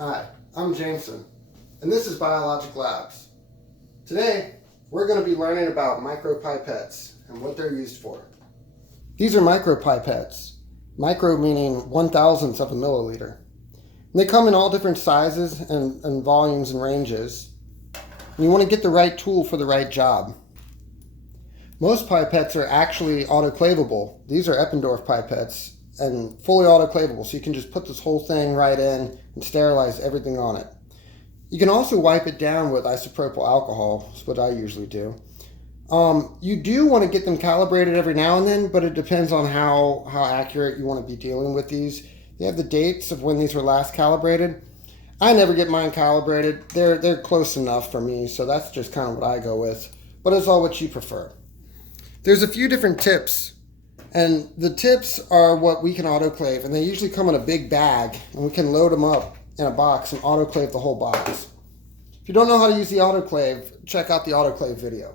Hi, I'm Jameson, and this is BioLogik Labs. Today, we're going to be learning about micropipettes and what they're used for. These are micropipettes, micro meaning 1/1000th of a milliliter. And they come in all different sizes and volumes and ranges. And you want to get the right tool for the right job. Most pipettes are actually autoclavable. These are Eppendorf pipettes and fully autoclavable, so you can just put this whole thing right in and sterilize everything on it. You can also wipe it down with isopropyl alcohol. That's what I usually do. You do want to get them calibrated every now and then, but it depends on how accurate you want to be dealing with these. They have the dates of when these were last calibrated. I never get mine calibrated. They're close enough for me, so that's just kind of what I go with. But it's all what you prefer. There's a few different tips, and the tips are what we can autoclave, and they usually come in a big bag, and we can load them up in a box and autoclave the whole box. If you don't know how to use the autoclave, check out the autoclave video.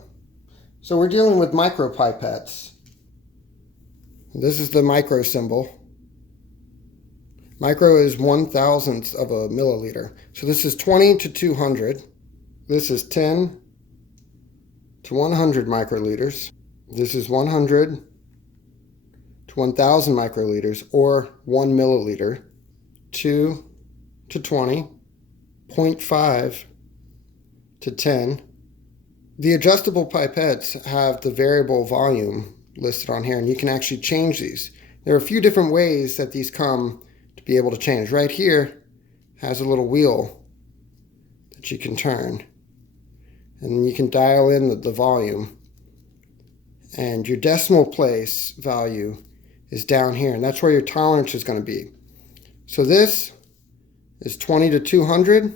So we're dealing with micropipettes. This is the micro symbol. Micro is 1/1000th of a milliliter. So this is 20 to 200. This is 10 to 100 microliters. This is 100 to 1000 microliters, or 1 milliliter. 2 to 20, 0.5 to 10. The adjustable pipettes have the variable volume listed on here, and you can actually change these. There are a few different ways that these come to be able to change. Right here has a little wheel that you can turn, and then you can dial in the volume, and your decimal place value is down here, and that's where your tolerance is going to be. So this is 20 to 200.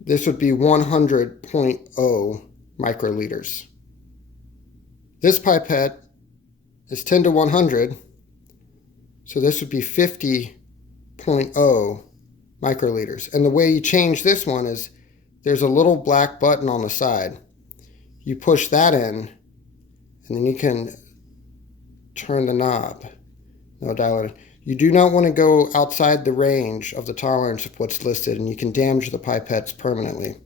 This would be 100.0 microliters. This pipette is 10 to 100, so this would be 50.0 microliters. And the way you change this one is there's a little black button on the side. You push that in, and then you can turn the knob. No, dial it. You do not want to go outside the range of the tolerance of what's listed, and you can damage the pipettes permanently.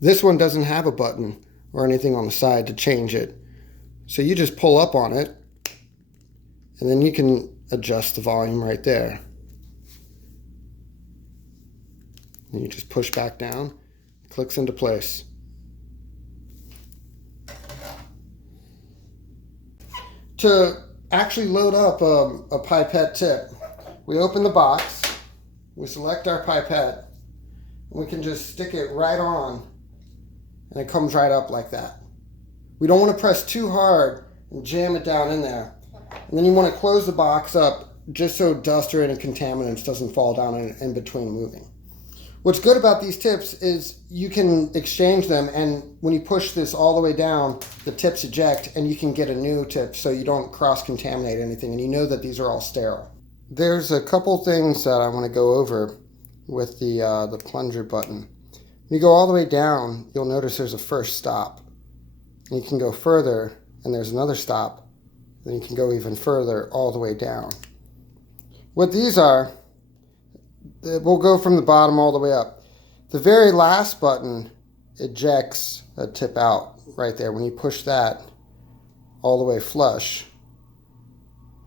This one doesn't have a button or anything on the side to change it. So you just pull up on it, and then you can adjust the volume right there. And you just push back down, it clicks into place. To actually load up a pipette tip, we open the box, we select our pipette, and we can just stick it right on, and it comes right up like that. We don't want to press too hard and jam it down in there. And then you want to close the box up just so dust or any contaminants doesn't fall down in between moving. What's good about these tips is you can exchange them, and when you push this all the way down, the tips eject, and you can get a new tip so you don't cross-contaminate anything, and you know that these are all sterile. There's a couple things that I want to go over with the plunger button. When you go all the way down, you'll notice there's a first stop. And you can go further, and there's another stop. Then you can go even further all the way down. What these are, we'll go from the bottom all the way up. The very last button ejects a tip out right there. When you push that all the way flush,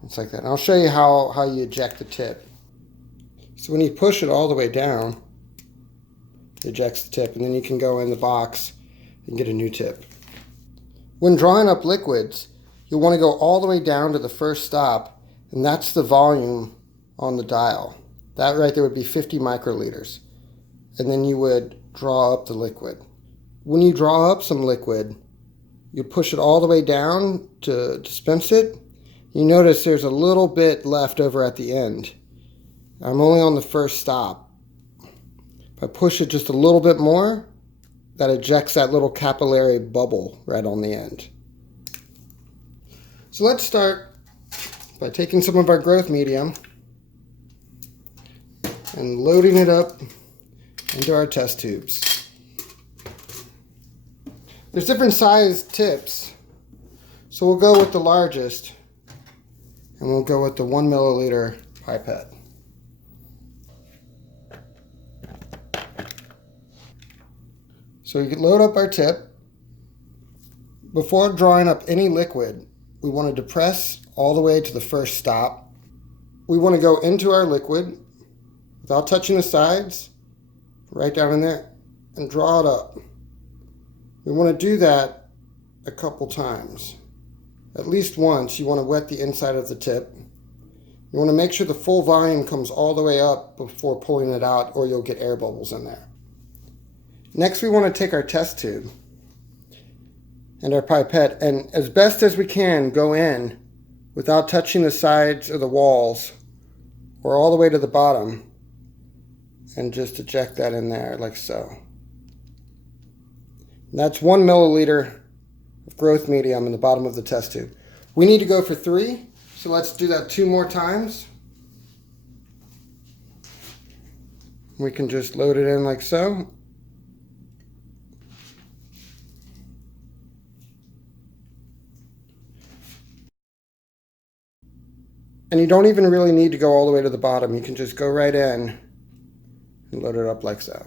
it's like that. And I'll show you how you eject the tip. So when you push it all the way down, it ejects the tip, and then you can go in the box and get a new tip. When drawing up liquids, you'll want to go all the way down to the first stop, and that's the volume on the dial. That right there would be 50 microliters. And then you would draw up the liquid. When you draw up some liquid, you push it all the way down to dispense it. You notice there's a little bit left over at the end. I'm only on the first stop. If I push it just a little bit more, that ejects that little capillary bubble right on the end. So let's start by taking some of our growth medium and loading it up into our test tubes. There's different size tips. So we'll go with the largest, and we'll go with the 1 milliliter pipette. So we can load up our tip. Before drawing up any liquid, we want to depress all the way to the first stop. We want to go into our liquid without touching the sides, right down in there, and draw it up. We want to do that a couple times. At least once, you want to wet the inside of the tip. You want to make sure the full volume comes all the way up before pulling it out, or you'll get air bubbles in there. Next, we want to take our test tube and our pipette, and as best as we can, go in without touching the sides or the walls, or all the way to the bottom, and just eject that in there like so. And that's 1 milliliter of growth medium in the bottom of the test tube. We need to go for 3, so let's do that 2 more times. We can just load it in like so. And you don't even really need to go all the way to the bottom. You can just go right in and load it up like so.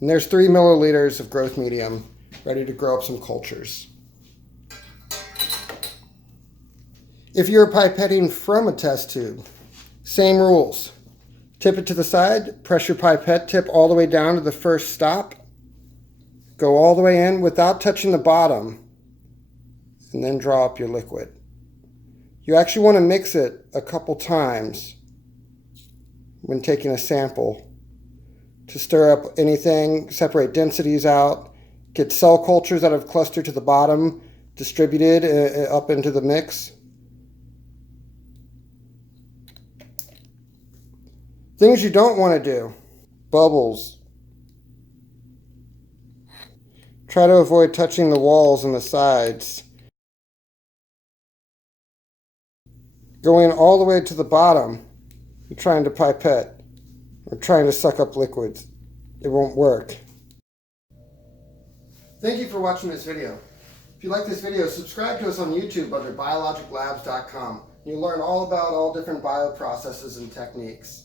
And there's 3 milliliters of growth medium ready to grow up some cultures. If you're pipetting from a test tube, same rules. Tip it to the side, press your pipette tip all the way down to the first stop, go all the way in without touching the bottom, and then draw up your liquid. You actually want to mix it a couple times when taking a sample to stir up anything, separate densities out, get cell cultures that have clustered to the bottom distributed up into the mix. Things you don't want to do: bubbles. Try to avoid touching the walls and the sides. Going all the way to the bottom, you're trying to pipette or trying to suck up liquids. It won't work. Thank you for watching this video. If you like this video, subscribe to us on YouTube under biologiklabs.com. You'll learn all about all different bioprocesses and techniques.